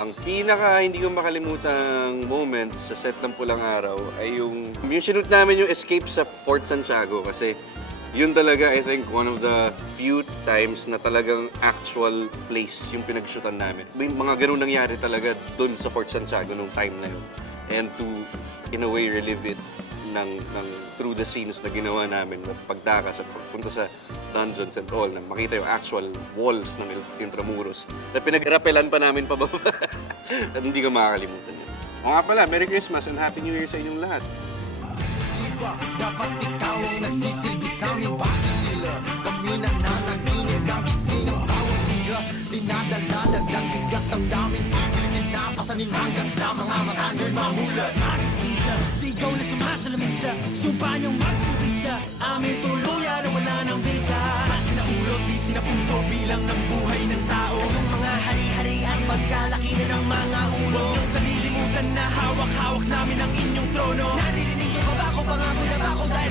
Ang pinaka hindi ko makalimutang moment sa set ng Pulang Araw ay yung shoot namin yung escape sa Fort Santiago kasi yun talaga, I think, one of the few times na talagang actual place yung pinag-shootan namin. May mga ganun nangyari talaga dun sa Fort Santiago nung time na yun. And to, in a way, relive it through the scenes na ginawa namin na pagtakas at pagpunta sa dungeons and all, na makita yung actual walls ng Intramuros na pinag-rapelan pa namin pababa. At hindi ko makakalimutan yun. O nga pala, Merry Christmas and Happy New Year sa inyong lahat. Dapat ikaw ang nagsisilbi sa aming bakilila. Kami na nanaginip ng gising ng bawat higa. Dinadala, dagdag bigat ang daming pipilitin na pasanin hanggang sa mga mata nyo'y mamulat. Magising siya, sigaw na sumasalamin sa sumpa niyong magsibisa. Amin tuluyan na wala ng visa. At sinahulog, di sinapuso bilang ng buhay ng tao. Kayong mga hari-hari at pagkalaki na ng mga ulo. Huwag niyong kalilimutan na hawak-hawak namin ang inyong trono. Naririnig niyo pa ba ako, pangako na ba ako dahil